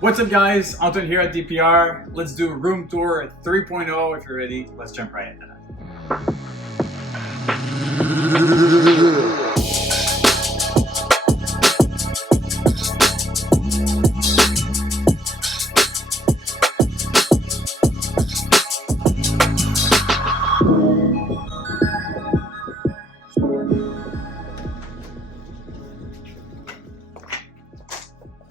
What's up guys, Anton here at DPR. Let's do room tour 3.0 if you're ready. Let's jump right into that.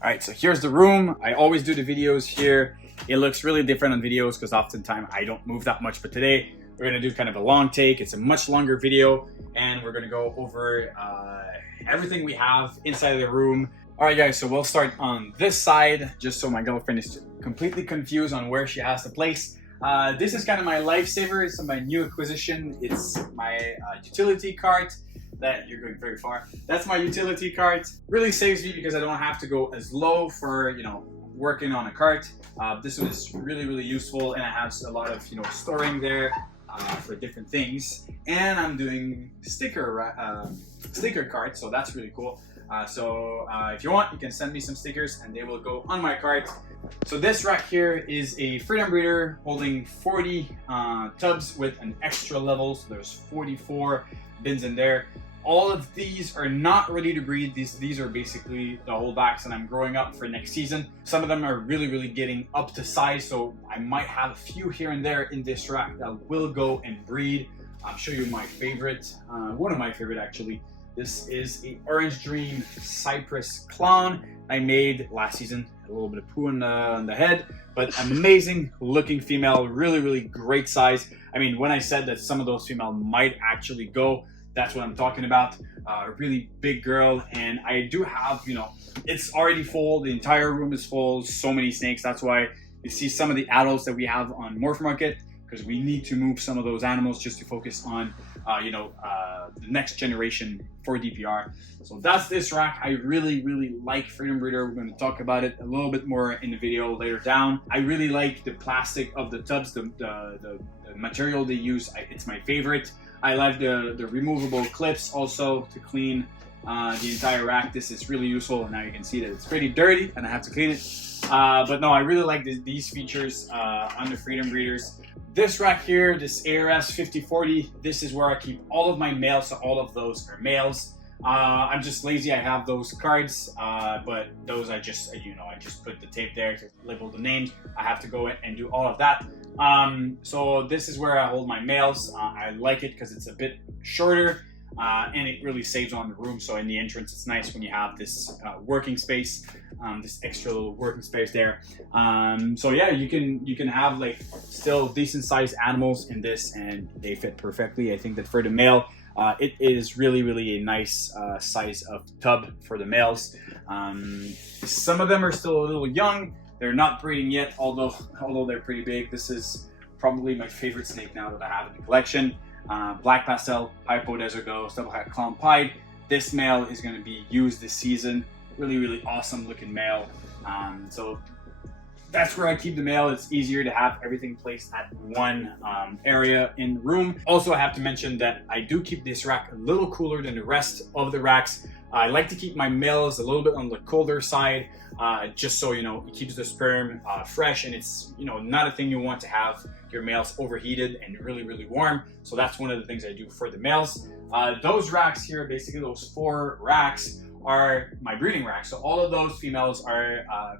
Alright, so here's the room. I always do the videos here. It looks really different on videos because oftentimes I don't move that much, but today we're going to do kind of a long take. It's a much longer video and we're going to go over everything we have inside of the room. Alright guys, so we'll start on this side just so my girlfriend is completely confused on where she has the place. This is kind of my lifesaver. It's my new acquisition. It's my utility cart. That you're going very far. That's my utility cart. Really saves me because I don't have to go as low for, you know, working on a cart. This was really useful, and I have a lot of, you know, storing there for different things. And I'm doing sticker cart, so that's really cool. If you want, you can send me some stickers and they will go on my cart. So this rack here is a Freedom Breeder holding 40 tubs with an extra level. So there's 44 bins in there. All of these are not ready to breed. These are basically the holdbacks that I'm growing up for next season. Some of them are really getting up to size, so I might have a few here and there in this rack that will go and breed. I'll show you my favorite, one of my favorite actually. This is a Orange Dream Cypress clown I made last season. A little bit of poo on the head, but amazing looking female, really great size. I mean, when I said that some of those female might actually go, that's what I'm talking about. A really big girl, and I do have, you know, it's already full. The entire room is full. So many snakes. That's why you see some of the adults that we have on Morph Market, because we need to move some of those animals just to focus on, the next generation for DPR. So that's this rack. I really like Freedom Breeder. We're going to talk about it a little bit more in the video later down. I really like the plastic of the tubs, the material they use. It's my favorite. I like the removable clips also to clean the entire rack. This is really useful. Now you can see that it's pretty dirty and I have to clean it. But no, I really like these features on the Freedom Breeders. This rack here, this ARS 5040, this is where I keep all of my males, so all of those are males. I'm just lazy. I have those cards, but those I just put the tape there to label the names. I have to go in and do all of that. So this is where I hold my males. I like it because it's a bit shorter and it really saves on the room. So in the entrance, it's nice when you have this working space, this extra little working space there. So yeah, you can have like still decent sized animals in this and they fit perfectly. I think that for the male, it is really a nice size of tub for the males. Some of them are still a little young. They're not breeding yet, although they're pretty big. This is probably my favorite snake now that I have in the collection. Black Pastel, Hypo Desert Go, Stubble Hat Clown Pied. This male is going to be used this season. Really awesome looking male. So that's where I keep the male. It's easier to have everything placed at one area in the room. Also, I have to mention that I do keep this rack a little cooler than the rest of the racks. I like to keep my males a little bit on the colder side, just so, you know, it keeps the sperm fresh, and it's, you know, not a thing you want to have your males overheated and really warm. So that's one of the things I do for the males. Those racks here, basically those 4 racks, are my breeding racks. So all of those females are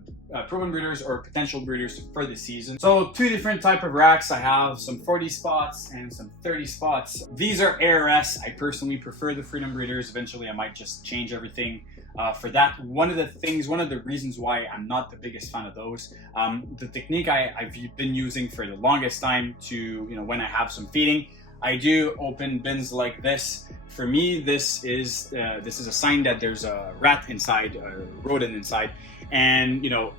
proven breeders or potential breeders for the season. So 2 different type of racks. I have some 40 spots and some 30 spots. These are ARS. I personally prefer the Freedom Breeders. Eventually I might just change everything for that. One of the reasons why I'm not the biggest fan of those, the technique I've been using for the longest time to, you know, when I have some feeding, I do open bins like this. For me, this is a sign that there's a rat inside, a rodent inside, and, you know,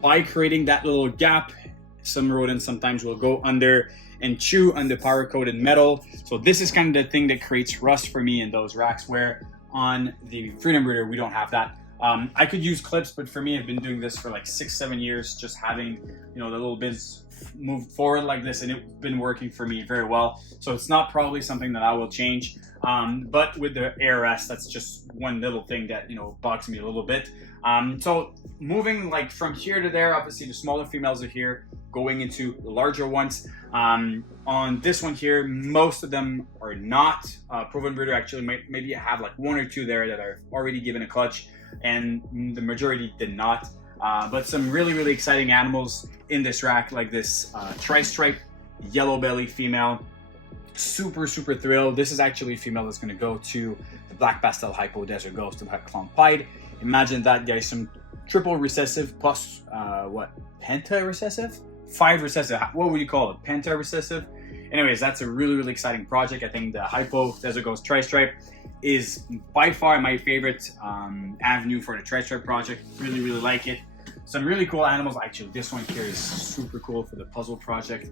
by creating that little gap, some rodents sometimes will go under and chew on the power-coated metal. So this is kind of the thing that creates rust for me in those racks, where on the Freedom Breeder we don't have that. I could use clips, but for me, I've been doing this for like 6-7 years, just having, you know, the little bits move forward like this, and it's been working for me very well. So it's not probably something that I will change. But with the ARS, that's just one little thing that, you know, bugs me a little bit. So moving like from here to there, obviously the smaller females are here, going into the larger ones. On this one here, most of them are not proven breeder. Actually, maybe I have like 1 or 2 there that are already given a clutch, and the majority did not. But some really exciting animals in this rack, like this tri-stripe yellow belly female. Super thrilled. This is actually a female that's going to go to the black pastel hypo desert ghost of that clown pied. Imagine that, guys. Some triple recessive plus what, penta recessive, 5 recessive, what would you call it, penta recessive? Anyways, that's a really exciting project. I think the hypo desert ghost tri-stripe is by far my favorite avenue for the tri-stripe project. Really like it. Some really cool animals. Actually, this one here is super cool for the puzzle project.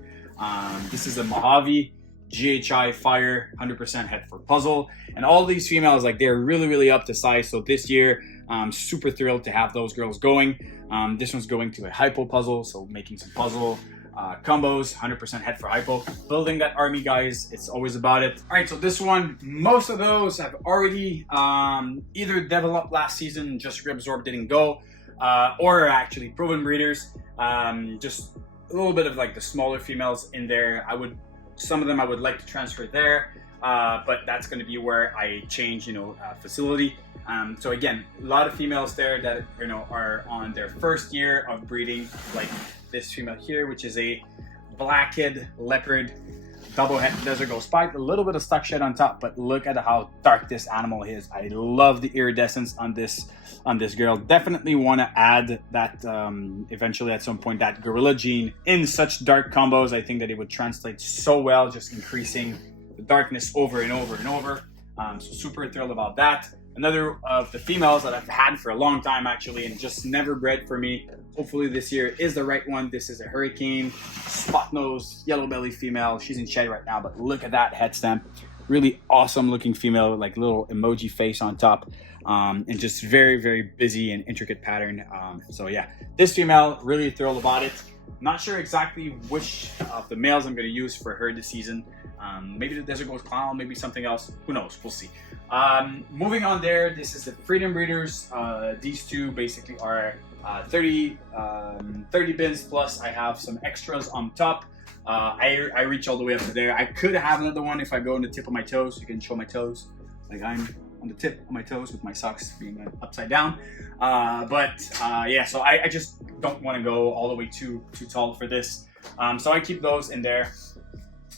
This is a Mojave GHI Fire 100% head for puzzle, and all these females, like, they're really up to size. So this year, I'm super thrilled to have those girls going. This one's going to a hypo puzzle, so making some puzzle combos, 100% head for hypo. Building that army, guys, it's always about it. All right, so this one, most of those have already either developed last season, just reabsorbed, didn't go, or are actually proven breeders. Just a little bit of like the smaller females in there. Some of them I would like to transfer there, but that's going to be where I change, you know, facility. So again, a lot of females there that, you know, are on their first year of breeding, like this female here, which is a black-head leopard double head desert ghost spike, a little bit of stuck shed on top, but look at how dark this animal is. I love the iridescence on this girl. Definitely want to add that eventually at some point, that gorilla gene in such dark combos. I think that it would translate so well, just increasing the darkness over and over and over. So super thrilled about that. Another of the females that I've had for a long time, actually, and just never bred for me. Hopefully this year is the right one. This is a Hurricane spot nose yellow belly female. She's in shed right now, but look at that head stamp. Really awesome looking female with like little emoji face on top, and just very busy and intricate pattern. So yeah, this female, really thrilled about it. Not sure exactly which of the males I'm going to use for her this season. Maybe the Desert Ghost Clown, maybe something else. Who knows? We'll see. Moving on there, this is the Freedom Breeders. These two basically are 30 bins plus. I have some extras on top. I reach all the way up to there. I could have another one if I go on the tip of my toes. You can show my toes. Like I'm on the tip of my toes with my socks being upside down. Yeah, so I just don't want to go all the way too tall for this. So I keep those in there.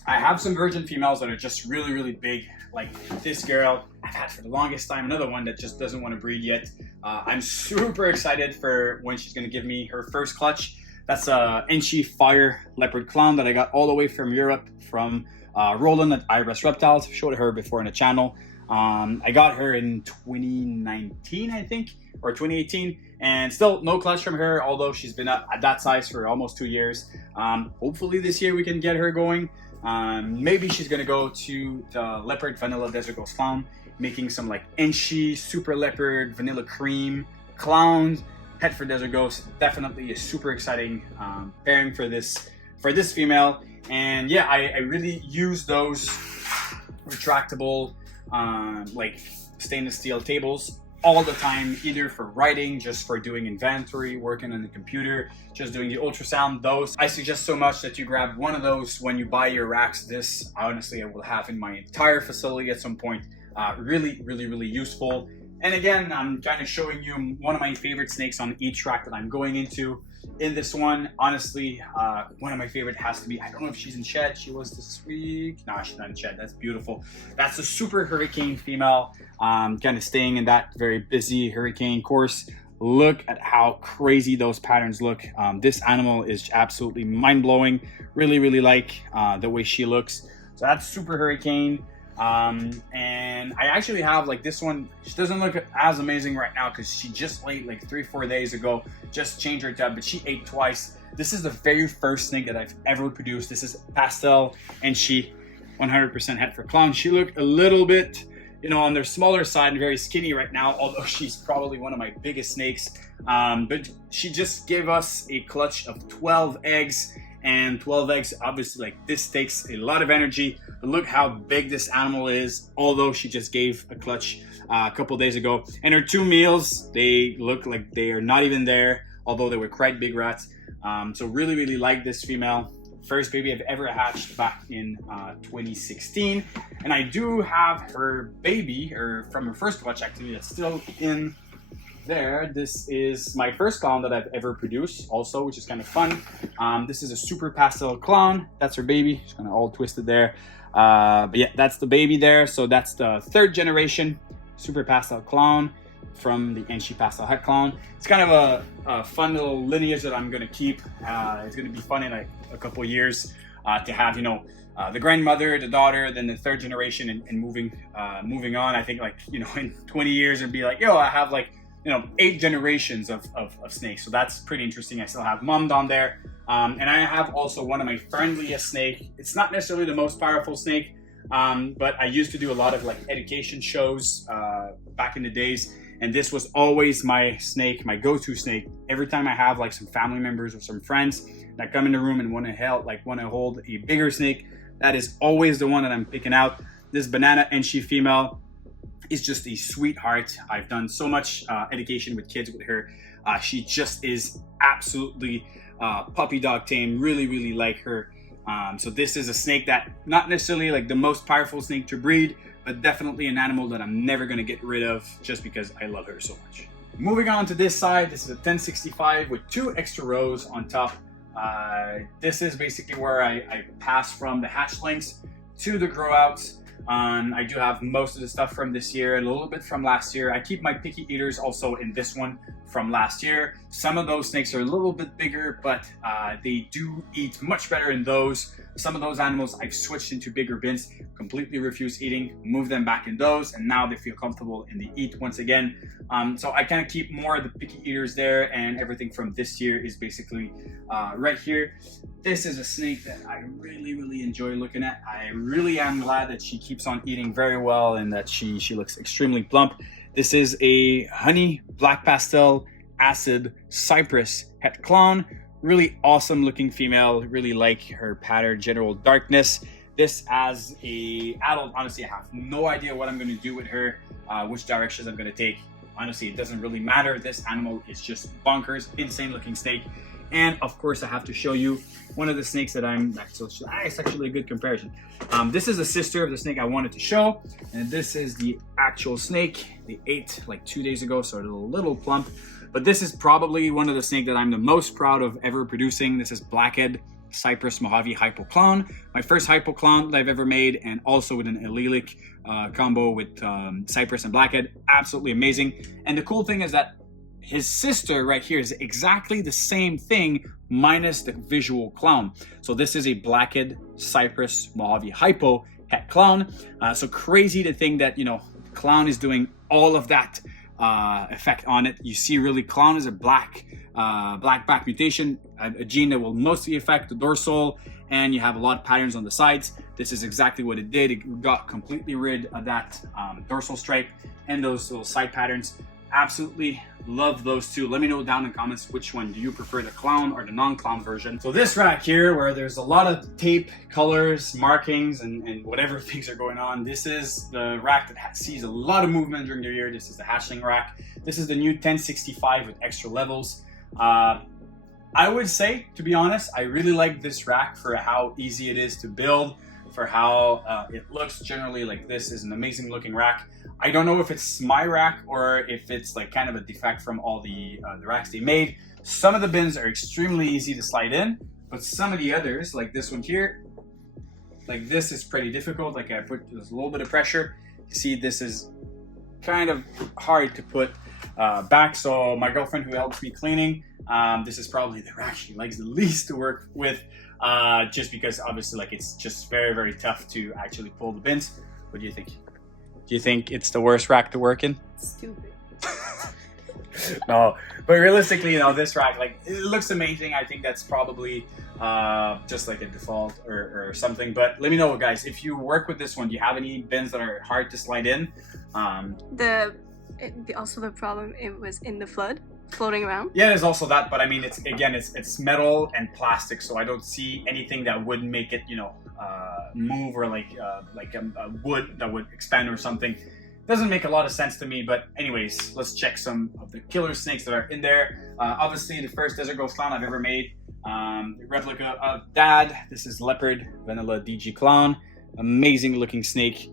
I have some virgin females that are just really big, like this girl I've had for the longest time. Another one that just doesn't want to breed yet. I'm super excited for when she's going to give me her first clutch. That's a Enchi Fire Leopard Clown that I got all the way from Europe, from Roland at Iris Reptiles. I've showed her before in the channel. I got her in 2019, I think, or 2018, and still no clutch from her, although she's been at that size for almost 2 years. Hopefully this year we can get her going. Maybe she's gonna go to the Leopard Vanilla Desert Ghost Clown, making some like Enchi Super Leopard Vanilla Cream Clowns. Head for Desert Ghost, definitely a super exciting pairing for this female. And yeah, I really use those retractable like stainless steel tables all the time, either for writing, just for doing inventory, working on the computer, just doing the ultrasound. Those I suggest so much that you grab one of those when you buy your racks. This honestly I will have in my entire facility at some point. Really useful. And again, I'm kind of showing you one of my favorite snakes on each rack that I'm going into. In this one, honestly, one of my favorite has to be, I don't know if she's in shed. She was this week. No, she's not in shed. That's beautiful. That's a Super Hurricane female, kind of staying in that very busy Hurricane course. Look at how crazy those patterns look. This animal is absolutely mind-blowing. Really like the way she looks. So that's Super Hurricane. And I actually have like this one. She doesn't look as amazing right now because she just laid like 3-4 days ago, just changed her tub, but she ate twice. This is the very first snake that I've ever produced. This is pastel, and she 100% head for clown. She looked a little bit, you know, on their smaller side and very skinny right now, although she's probably one of my biggest snakes. But she just gave us a clutch of 12 eggs, and 12 eggs, obviously, like, this takes a lot of energy. But look how big this animal is, although she just gave a clutch a couple days ago. And her 2 meals, they look like they are not even there, although they were quite big rats. So really like this female. First baby I've ever hatched back in 2016. And I do have her baby, or from her first clutch actually, that's still in there. This is my first clown that I've ever produced also, which is kind of fun. This is a super pastel clown. That's her baby. She's kind of all twisted there. But yeah, that's the baby there. So that's the 3rd generation super pastel clown from the Enchi pastel het clown. It's kind of a fun little lineage that I'm gonna keep. It's gonna be fun in like a couple years to have, you know, the grandmother, the daughter, then the 3rd generation, and moving on. I think, like, you know, in 20 years it'd be like, yo, I have like, you know, 8 generations of snakes. So that's pretty interesting. I still have Mom down there. And I have also one of my friendliest snake. It's not necessarily the most powerful snake, but I used to do a lot of like education shows back in the days. And this was always my snake, my go-to snake. Every time I have like some family members or some friends that come in the room and want to hold a bigger snake, that is always the one that I'm picking out. This banana Enchi female is just a sweetheart. I've done so much education with kids with her. She just is absolutely puppy dog tame. Really like her. So this is a snake that not necessarily like the most powerful snake to breed, but definitely an animal that I'm never gonna get rid of just because I love her so much. Moving on to this side, this is a 1065 with 2 extra rows on top. This is basically where I pass from the hatchlings to the grow outs. I do have most of the stuff from this year, a little bit from last year. I keep my picky eaters also in this one from last year. Some of those snakes are a little bit bigger, but they do eat much better in those. Some of those animals I've switched into bigger bins, completely refuse eating, move them back in those, and now they feel comfortable and they eat once again. So I kind of keep more of the picky eaters there, and everything from this year is basically right here. This is a snake that I really enjoy looking at. I really am glad that she keeps on eating very well and that she looks extremely plump. This is a honey black pastel acid cypress het clown. Really awesome looking female. Really like her pattern, general darkness. This as a adult, honestly, I have no idea what I'm going to do with her, which directions I'm going to take. Honestly, it doesn't really matter. This animal is just bonkers, insane looking snake. And of course, I have to show you one of the snakes that it's actually a good comparison. This is a sister of the snake I wanted to show, and this is the actual snake. They ate like 2 days ago, so a little plump. But this is probably one of the snake that I'm the most proud of ever producing. This is Blackhead Cypress Mojave Hypo Clown. My first Hypo Clown that I've ever made, and also with an allelic combo with Cypress and Blackhead. Absolutely amazing. And the cool thing is that his sister right here is exactly the same thing minus the visual clown. So this is a Blackhead Cypress Mojave Hypo het clown. So crazy to think that, you know, clown is doing all of that effect on it. You see, really, clown is a black back mutation, a gene that will mostly affect the dorsal, and you have a lot of patterns on the sides. This is exactly what it did. It got completely rid of that dorsal stripe and those little side patterns. Absolutely love those two. Let me know down in the comments which one do you prefer, the clown or the non-clown version. So this rack here, where there's a lot of tape, colors, markings, and whatever things are going on, this is the rack that sees a lot of movement during the year. This is the Hatchling rack. This is the new 1065 with extra levels. I would say, to be honest, I really like this rack for how easy it is to build, for how it looks. Generally, like, this is an amazing looking rack. I don't know if it's my rack or if it's like kind of a defect from all the racks they made. Some of the bins are extremely easy to slide in, but some of the others, like this one here, like this is pretty difficult. Like, I put just a little bit of pressure. You see, this is kind of hard to put back. So my girlfriend, who helps me cleaning, this is probably the rack she likes the least to work with, just because obviously, like, it's just very tough to actually pull the bins. What do you think? Do you think it's the worst rack to work in? Stupid. No, but realistically, you know, this rack, like, it looks amazing. I think that's probably just like a default or something. But let me know, guys, if you work with this one, do you have any bins that are hard to slide in? Also the problem, it was in the flood, floating around. Yeah, there's also that, but I mean, it's metal and plastic, so I don't see anything that would make it, you know, move, or like a wood that would expand or something. Doesn't make a lot of sense to me. But anyways, let's check some of the killer snakes that are in there. Obviously, the first desert ghost clown I've ever made, replica of Dad. This is leopard vanilla DG clown, amazing looking snake.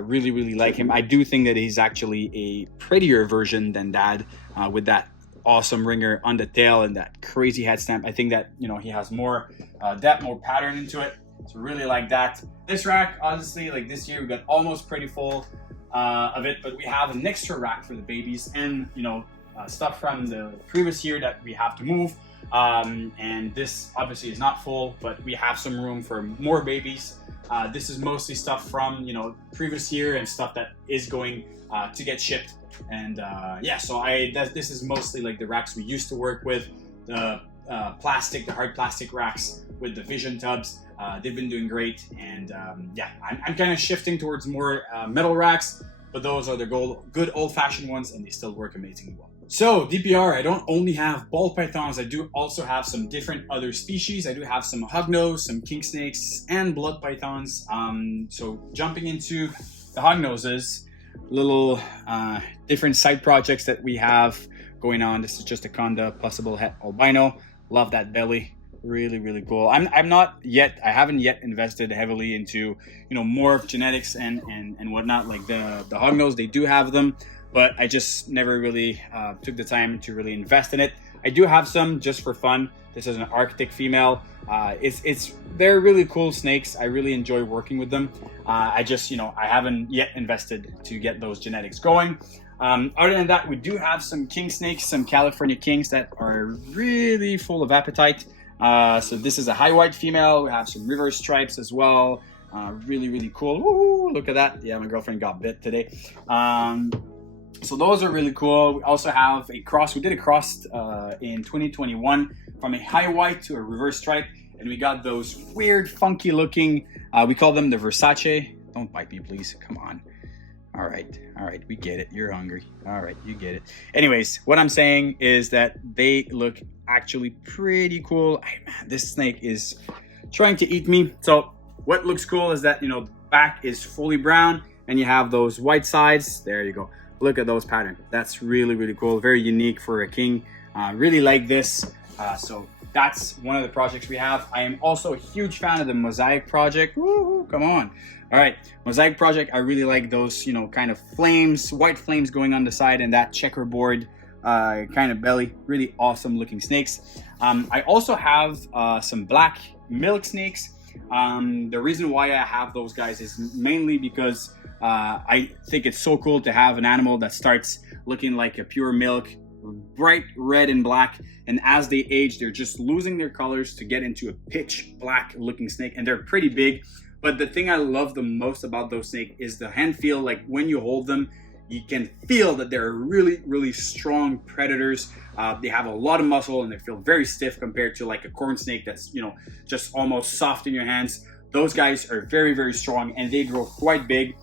Really like him. I do think that he's actually a prettier version than Dad, with that awesome ringer on the tail and that crazy head stamp. I think that, you know, he has more depth, more pattern into it. So really like that. This rack, honestly, like this year we got almost pretty full of it, but we have an extra rack for the babies and, you know, stuff from the previous year that we have to move. And this obviously is not full, but we have some room for more babies. This is mostly stuff from, you know, previous year and stuff that is going to get shipped. And yeah, so this is mostly like the racks we used to work with, the plastic, the hard plastic racks with the vision tubs. They've been doing great, and yeah, I'm kind of shifting towards more metal racks, but those are the good old-fashioned ones, and they still work amazingly well. So DPR, I don't only have ball pythons, I do also have some different other species. I do have some hognose, some king snakes, and blood pythons. So jumping into the hognoses, little different side projects that we have going on. This is just a conda possible het albino. Love that belly. Really cool. I haven't yet invested heavily into, you know, morph genetics and whatnot. Like the hognose, they do have them, but I just never really took the time to really invest in it. I do have some just for fun. This is an Arctic female. They're really cool snakes. I really enjoy working with them. I just, you know, I haven't yet invested to get those genetics going. Other than that, we do have some king snakes, some California kings that are really full of appetite. So this is a high white female. We have some reverse stripes as well. Really cool. Woo, look at that. Yeah, my girlfriend got bit today. So those are really cool. We also have a cross. We did a cross in 2021 from a high white to a reverse stripe, and we got those weird, funky looking, we call them the Versace. Don't bite me, please. Come on. All right, we get it. You're hungry. All right, you get it. Anyways, what I'm saying is that they look actually pretty cool. Man, this snake is trying to eat me. So what looks cool is that, you know, back is fully brown and you have those white sides. There you go. Look at those patterns. That's really cool. Very unique for a king. Really like this. So that's one of the projects we have. I am also a huge fan of the Mosaic project. Woo, come on. All right, Mosaic project. I really like those, you know, kind of flames, white flames going on the side, and that checkerboard kind of belly. Really awesome looking snakes. I also have some black milk snakes. The reason why I have those guys is mainly because I think it's so cool to have an animal that starts looking like a pure milk, bright red and black, and as they age, they're just losing their colors to get into a pitch black looking snake, and they're pretty big. But the thing I love the most about those snakes is the hand feel. Like when you hold them, you can feel that they're really strong predators. They have a lot of muscle and they feel very stiff compared to like a corn snake that's, you know, just almost soft in your hands. Those guys are very strong and they grow quite big.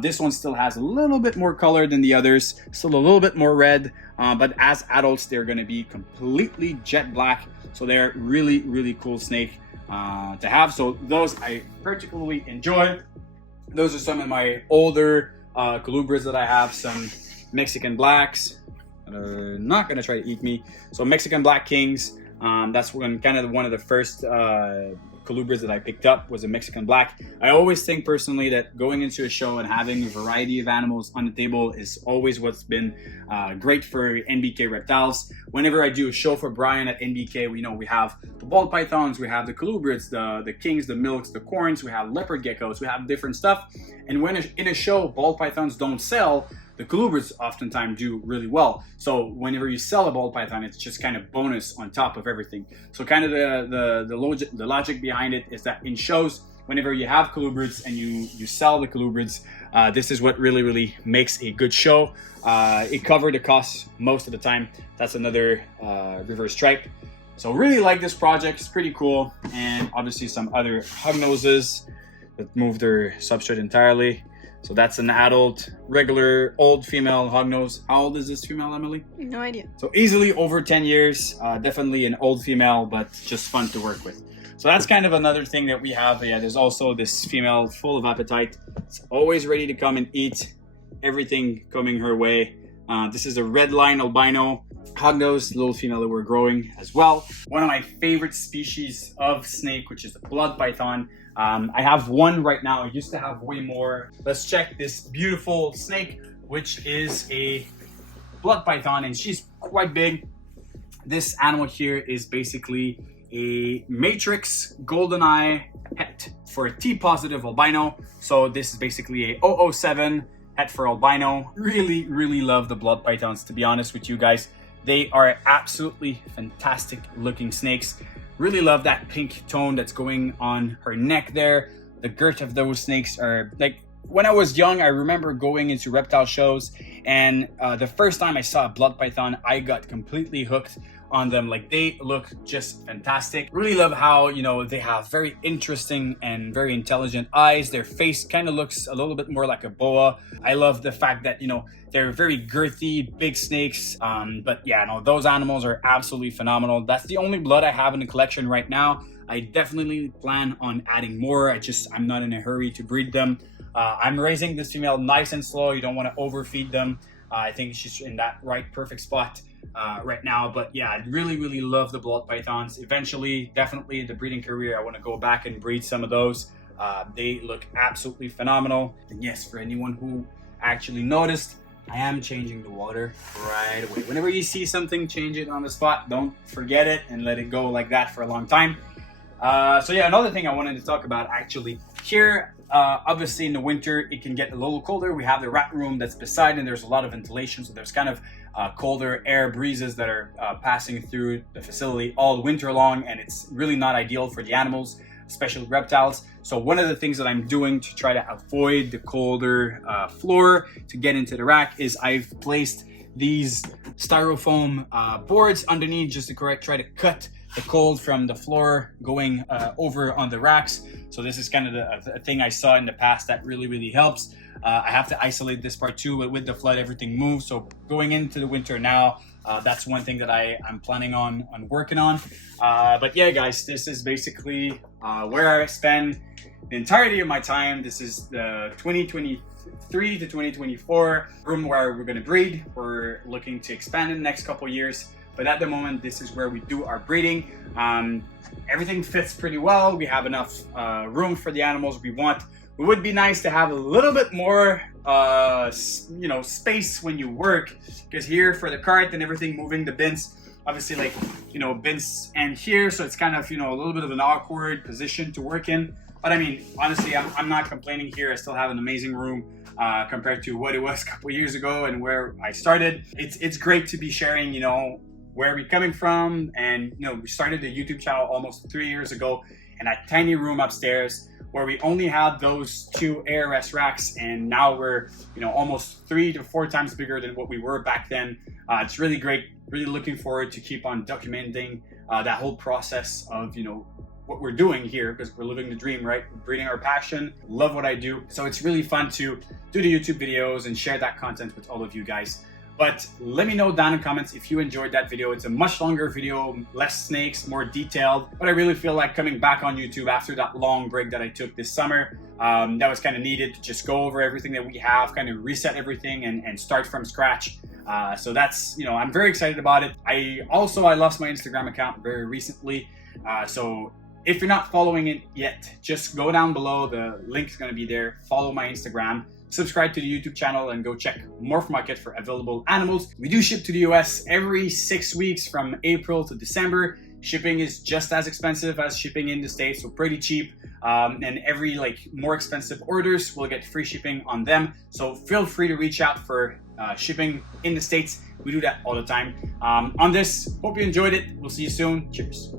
This one still has a little bit more color than the others, still a little bit more red, but as adults they're going to be completely jet black. So they're really cool snake to have. So those I particularly enjoy. Those are some of my older colubrids that I have. Some Mexican blacks, not gonna try to eat me. So Mexican black kings, that's when kind of one of the first colubrids that I picked up was a Mexican black. I always think personally that going into a show and having a variety of animals on the table is always what's been great for NBK reptiles. Whenever I do a show for Brian at NBK, we have the ball pythons, we have the colubrids, the kings, the milks, the corns, we have leopard geckos, we have different stuff. And when in a show ball pythons don't sell, the colubrids oftentimes do really well. So whenever you sell a ball python, it's just kind of bonus on top of everything. So kind of the logic behind it is that in shows, whenever you have colubrids and you sell the colubrids, this is what really makes a good show. It covered the costs most of the time. That's another reverse stripe. So really like this project, it's pretty cool. And obviously some other hug noses that move their substrate entirely. So that's an adult, regular, old female hognose. How old is this female, Emily? No idea. So easily over 10 years, definitely an old female, but just fun to work with. So that's kind of another thing that we have. Yeah, there's also this female full of appetite. It's always ready to come and eat everything coming her way. This is a red line albino hognose, little female that we're growing as well. One of my favorite species of snake, which is the blood python. I have one right now. I used to have way more. Let's check this beautiful snake, which is a blood python, and she's quite big. This animal here is basically a matrix golden eye het for a T positive albino. So this is basically a 007 het for albino. Really love the blood pythons, to be honest with you guys. They are absolutely fantastic looking snakes. Really love that pink tone that's going on her neck there. The girth of those snakes are like, when I was young, I remember going into reptile shows, and the first time I saw a blood python, I got completely hooked on them. Like, they look just fantastic. Really love how, you know, they have very interesting and very intelligent eyes. Their face kind of looks a little bit more like a boa. I love the fact that, you know, they're very girthy, big snakes. But yeah, no, those animals are absolutely phenomenal. That's the only blood I have in the collection right now. I definitely plan on adding more. I'm not in a hurry to breed them. I'm raising this female nice and slow. You don't want to overfeed them. I think she's in that perfect spot right now. But yeah, I really love the blood pythons. Eventually, definitely in the breeding career, I want to go back and breed some of those. They look absolutely phenomenal. And yes, for anyone who actually noticed, I am changing the water right away. Whenever you see something, change it on the spot. Don't forget it and let it go like that for a long time. So yeah, another thing I wanted to talk about actually here, obviously in the winter, it can get a little colder. We have the rat room that's beside, and there's a lot of ventilation. So there's kind of colder air breezes that are passing through the facility all winter long, and it's really not ideal for the animals, especially reptiles. So one of the things that I'm doing to try to avoid the colder floor to get into the rack is I've placed these styrofoam boards underneath just to try to cut the cold from the floor going over on the racks. So this is kind of a thing I saw in the past that really helps. I have to isolate this part too, but with the flood, everything moves. So going into the winter now, that's one thing that I'm planning on working on. But yeah, guys, this is basically where I spend the entirety of my time. This is the 2023 to 2024 room where we're going to breed. We're looking to expand in the next couple years. But at the moment, this is where we do our breeding. Everything fits pretty well. We have enough room for the animals we want. It would be nice to have a little bit more, you know, space when you work, because here for the cart and everything, moving the bins, obviously, like, you know, bins and here, so it's kind of, you know, a little bit of an awkward position to work in. But I mean, honestly, I'm not complaining here. I still have an amazing room compared to what it was a couple years ago and where I started. It's great to be sharing, you know, where we're coming from. And, you know, we started the YouTube channel almost 3 years ago in that tiny room upstairs where we only had those 2 ARS racks, and now we're, you know, almost 3 to 4 times bigger than what we were back then. It's really great. Really looking forward to keep on documenting that whole process of, you know, what we're doing here, because we're living the dream, right? We're breeding our passion, love what I do. So it's really fun to do the YouTube videos and share that content with all of you guys. But let me know down in the comments if you enjoyed that video. It's a much longer video, less snakes, more detailed. But I really feel like coming back on YouTube after that long break that I took this summer, that was kind of needed to just go over everything that we have, kind of reset everything and start from scratch. So that's, you know, I'm very excited about it. I lost my Instagram account very recently. So if you're not following it yet, just go down below. The link is going to be there. Follow my Instagram. Subscribe to the YouTube channel and go check Morph Market for available animals. We do ship to the US every 6 weeks from April to December. Shipping is just as expensive as shipping in the States, so pretty cheap. And every more expensive orders will get free shipping on them. So feel free to reach out for shipping in the States. We do that all the time. On this, hope you enjoyed it. We'll see you soon. Cheers.